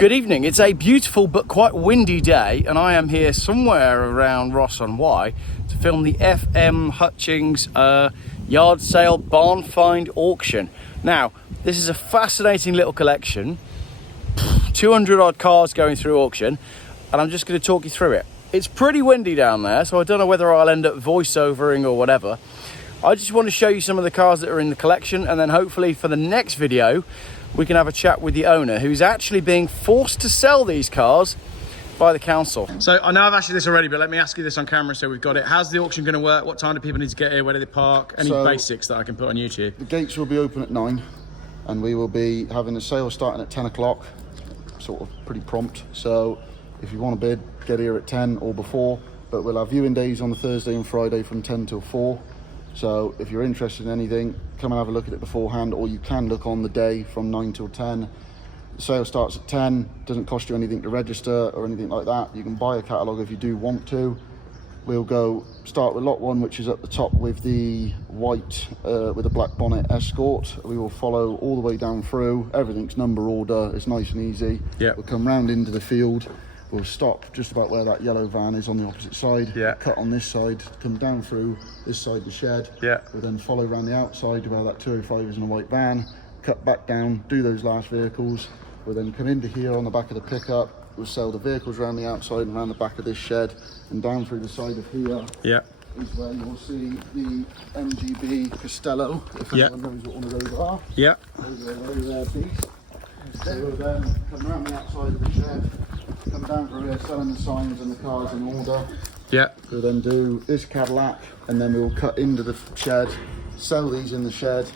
Good evening. It's a beautiful but quite windy day, and I am here somewhere around Ross-on-Wye to film the FM Hutchings yard sale barn find auction. Now, this is a fascinating little collection, 200 odd cars going through auction, and I'm just going to talk you through it. It's pretty windy down there, so I don't know whether I'll end up voiceovering or whatever. I just want to show you some of the cars that are in the collection, and then hopefully for the next video we can have a chat with the owner, who's actually being forced to sell these cars by the council. So I know I've asked you this already, but let me ask you this on camera so we've got it. How's the auction going to work? What time do people need to get here? Where do they park? Any basics that I can put on YouTube? The gates will be open at 9 and we will be having the sale starting at 10 o'clock, sort of pretty prompt. So if you want to bid, get here at 10 or before, but we'll have viewing days on the Thursday and Friday from 10 till 4. So if you're interested in anything, come and have a look at it beforehand, or you can look on the day from 9 till 10. The sale starts at 10, doesn't cost you anything to register or anything like that. You can buy a catalogue if you do want to. We'll go start with lot 1, which is at the top with the white with a black bonnet Escort. We will follow all the way down through. Everything's number order, it's nice and easy. Yeah. We'll come round into the field. We'll stop just about where that yellow van is on the opposite side. Yeah. Cut on this side, come down through this side of the shed. Yeah. We'll then follow around the outside to where that 205 is in a white van. Cut back down, do those last vehicles. We'll then come into here on the back of the pickup. We'll sell the vehicles around the outside and around the back of this shed, and down through the side of here. Yeah. Is where you'll see the MGB Costello, if anyone knows what one of those are. Yeah. Those are a very rare piece. So we'll then come around the outside of the shed, come down through here selling the signs and the cars in order. Yeah. We'll then do this Cadillac, and then we'll cut into the shed, sell these in the shed.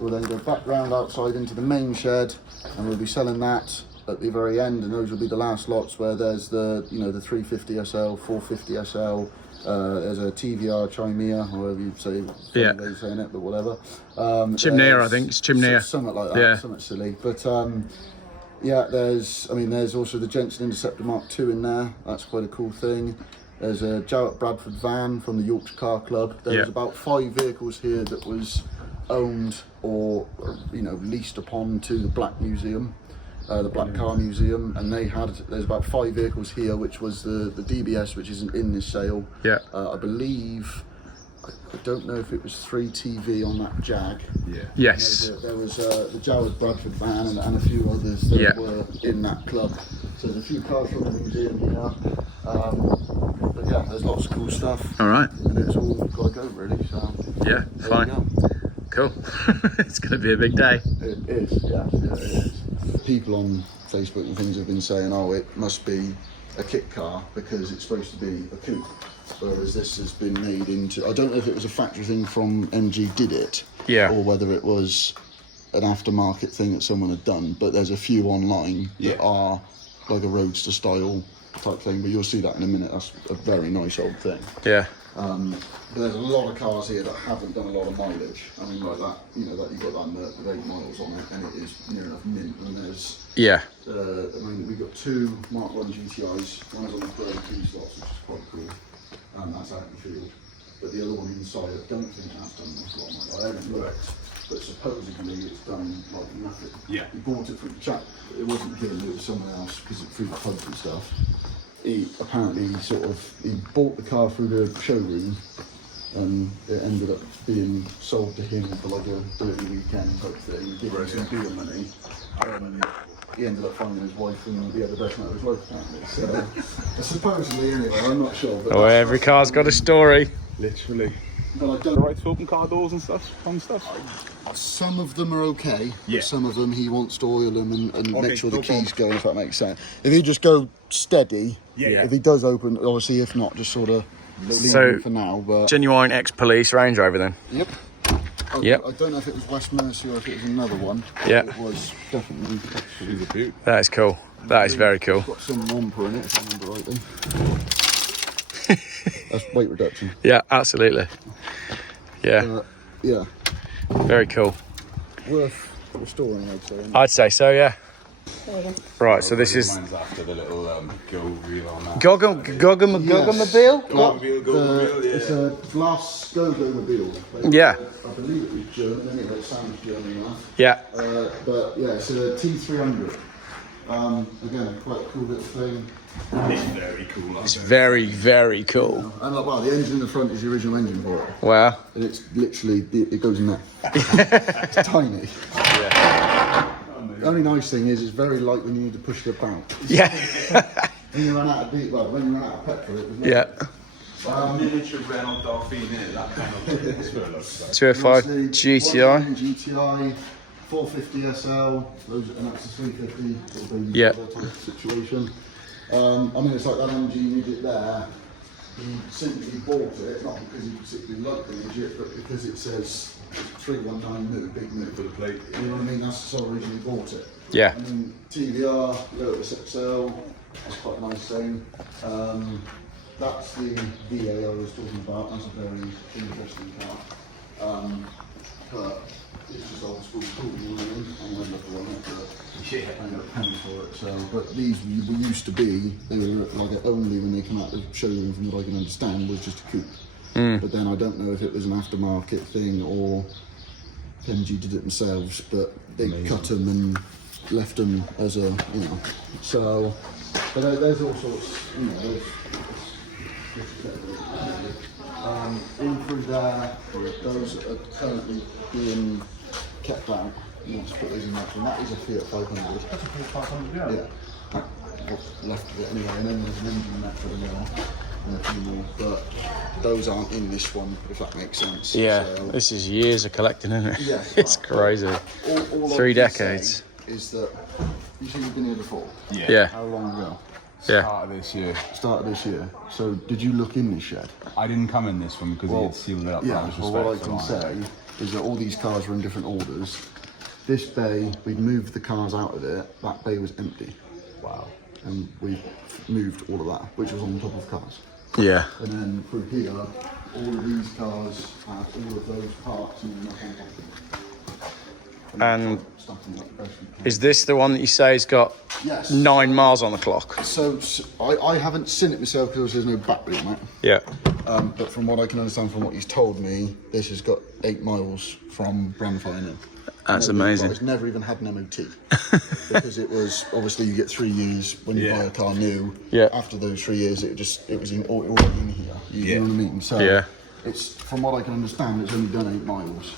We'll then go back round outside into the main shed, and we'll be selling that at the very end, and those will be the last lots where there's the, you know, the 350 SL, 450 SL, there's a TVR Chimera, however you say, yeah, they're saying it, but whatever. Chimney, I think it's Chimney. Something like that, yeah. Something silly. But yeah, there's also the Jensen Interceptor Mark II in there. That's quite a cool thing. There's a Jowett Bradford van from the Yorkshire Car Club. There's about 5 vehicles here that was owned or, you know, leased upon to the Black Museum. The Black Car Museum, and there's about 5 vehicles here, which was the DBS, which isn't in this sale. Yeah. I believe, I don't know if it was 3 TV on that Jag. Yeah. Yes. There was the Jowett Bradford van and a few others that were in that club. So there's a few cars from the museum here. But yeah, there's lots of cool stuff. All right. And it's all got to go really. So yeah, fine. Cool. It's going to be a big day. It is. Yeah, it is. People on Facebook and things have been saying, oh, it must be a kit car because it's supposed to be a coupe, whereas this has been made into, I don't know if it was a factory thing from MG did it, or whether it was an aftermarket thing that someone had done, but there's a few online that are like a Roadster style type thing, but you'll see that in a minute. That's a very nice old thing. Yeah. But there's a lot of cars here that haven't done a lot of mileage. I mean, like that, you know, that you've got that Merc with 8 miles on it, and it is near enough mint. And there's, I mean, we've got 2 Mark 1 GTIs. One's on the 32 slots, which is quite cool, and that's out in the field. But the other one inside, I don't think that's done much lot of mileage. I haven't looked, but supposedly it's done like nothing. Yeah. He bought it from the chap. It wasn't him, it was someone else, because it's through the pubs and stuff. He apparently he bought the car through the showroom, and it ended up being sold to him for like a dirty weekend type thing. He gave him some deal money. He ended up finding his wife, and he had the best night of his life apparently. So supposedly, anyway, I'm not sure. But every car's got a story. Literally. But I don't. Right to open car doors and stuff, fun stuff. Some of them are okay. Yeah. But some of them he wants to oil them and make sure the keys go, if that makes sense. If he just go steady, if he does open, obviously, if not, just sort of leave him for now. But genuine ex-police Range Rover then. Yep. I don't know if it was West Mercy or if it was another one. Yeah. It was definitely. It's a beaut. That is cool. That is very cool. It's got some romper in it, if I remember rightly. That's weight reduction. Yeah, absolutely. Yeah. Yeah. Very cool. Worth restoring, I'd say. I'd say so, yeah. Right, so this is Mine's after the little go wheel on that. Goggamobile? It's a glass go-go mobile. Yeah. I believe it was German, anyway, it sounds German enough. Yeah. But yeah, it's a T300. Again, quite a cool little thing. It's very cool. It's very, very cool. And like, well, the engine in the front is the original engine for it. Wow. And it's literally, it goes in there. It's tiny. Yeah. The only nice thing is it's very light when you need to push it about. Yeah. When you run out of when you run out of petrol, it was Yeah. Miniature Renault Dauphine, that kind of thing. It's very nice. 205 GTI. GTI, 450 SL, and that's a 350. Yeah. Type of situation. I mean, it's like that MG midget there. He simply bought it, not because he particularly liked the midget, but because it says 319 new, big new for the plate. You know what I mean? That's the sort of reason he bought it. Yeah. I mean, TVR, Lotus XL, that's quite a nice thing. That's the VA I was talking about. That's a very interesting car. But it's just old school cool, you know what I mean? I'm going to look around it, but I got a penny for it. So, but these used to be, they were like only when they come out of showroom, from what I can understand, was just a coupe. But then I don't know if it was an aftermarket thing or MG did it themselves, but they cut them and left them as a, you know. So, but there's all sorts, you know, in through there, those are currently being kept out. You want to put those in that, and that is a Fiat 500. That's a Fiat 500, yeah. Yeah. What's left of it anyway, and then there's an engine in that for the middle, and a few more, but those aren't in this one, if that makes sense. Yeah. So, This is years of collecting, isn't it? Yeah. It's crazy. all 3 I can decades. say is that you see you've been here before. Yeah. How long ago? Yeah. Start of this year. Start of this year. So did you look in this shed? I didn't come in this one because he had sealed it up. Yeah, out of well, what I respect can for mine. say is that all these cars were in different orders. This bay, we'd moved the cars out of it, that bay was empty. Wow. And we moved all of that, which was on top of cars. Yeah. And then through here, all of these cars had all of those parts and nothing on top of them. And Stuff in that basement. is this the one that you say has got Yes. 9 miles on the clock? So I haven't seen it myself because there's no battery on it. Yeah. But from what I can understand from what he's told me, this has got 8 miles from brand final. That's amazing. It's never even had an MOT because it was obviously you get 3 years when you buy a car new. Yeah. After those 3 years, it was already in here. You know what I mean? So Yeah. it's from what I can understand, it's only done 8 miles.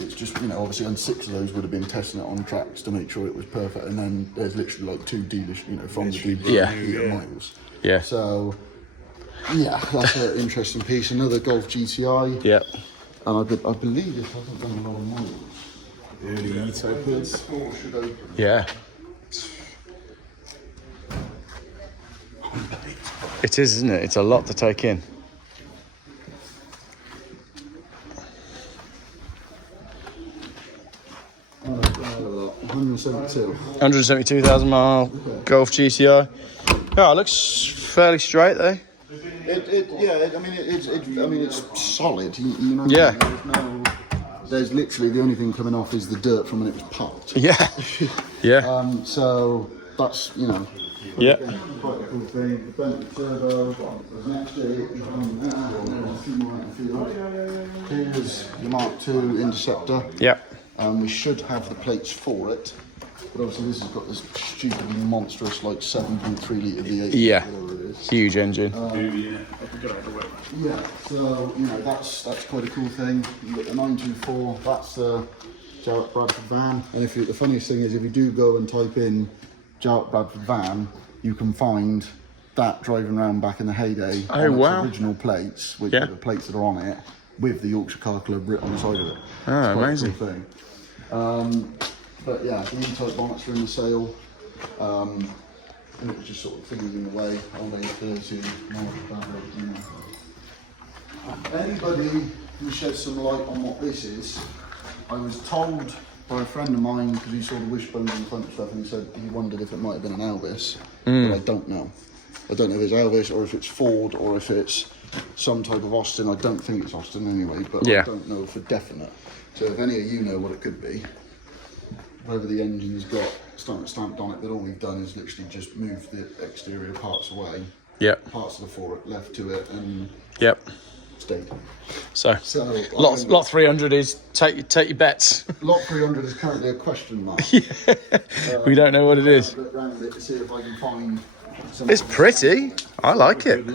It's just, you know, obviously, and 6 of those would have been testing it on tracks to make sure it was perfect. And then there's literally like 2 dealers, you know, from the dealership miles. Yeah. So yeah, that's an interesting piece. Another Golf GTI. Yeah. And I believe this hasn't done a lot of miles. Early Utopias. Should open. Yeah. It is, isn't it? It's a lot to take in. Oh, 172. 172,000 mile Golf GTI. Oh, it looks fairly straight though. It's solid. You know what Yeah. I mean? There's literally the only thing coming off is the dirt from when it was parked. Yeah. Yeah. So that's, you know, Yeah. quite a cool thing. The Bentley Turbo, there's an XJ behind that, and there's a few more in the field. Here's the Mark II Interceptor. Yeah. We should have the plates for it, but obviously this has got this stupidly monstrous like 7.3 litre V8. Yeah. Whatever it is. Huge engine. Yeah, so you know that's quite a cool thing. You got the 924. That's the Jarrett Bradford van. And if you, the funniest thing is, if you do go and type in Jarrett Bradford van, you can find that driving around back in the heyday Oh, on its wow. original plates, which Yeah. are the plates that are on it, with the Yorkshire Car Club written on the side of it. Oh, It's quite amazing. a cool thing. But yeah, the E-type bonnets are in the sale. And it was just sort of things in the way. Only 30 miles. Anybody who sheds some light on what this is, I was told by a friend of mine, because he saw the wishbones in front of stuff, and he said he wondered if it might have been an Elvis, but I don't know. I don't know if it's Elvis or if it's Ford or if it's some type of Austin. I don't think it's Austin anyway, but Yeah. I don't know for definite. So if any of you know what it could be, whether the engine's got stamped on it, that all we've done is literally just move the exterior parts away, Yep. parts of the fork left to it, and Yep. stayed. So So lot 300 is take your bets. lot 300 is currently a question mark. We don't know what it is. Look around it to see if I can find. It's pretty. I like it.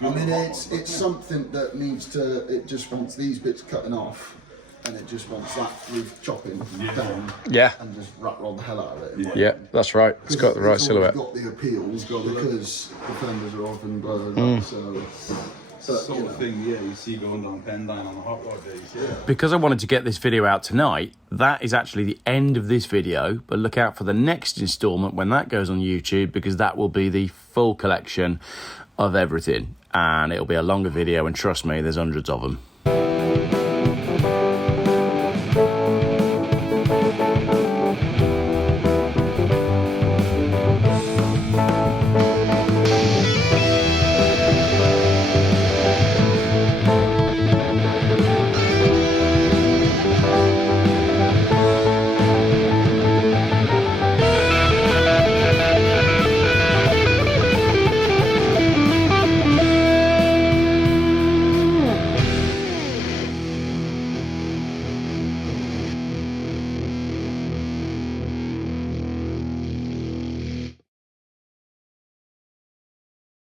I mean, it's something that needs to. It just wants these bits cutting off, and it just wants that roof chopping down. Yeah. And just rat roll the hell out of it. Yeah, that's right. It's got the right silhouette. Got the appeals because the fenders are off and blah blah blah. So. Sort of thing, yeah, you see going down Pendine on the hot rod days, yeah. Because I wanted to get this video out tonight, that is actually the end of this video, but look out for the next instalment when that goes on YouTube, because that will be the full collection of everything, and it'll be a longer video, and trust me, there's hundreds of them.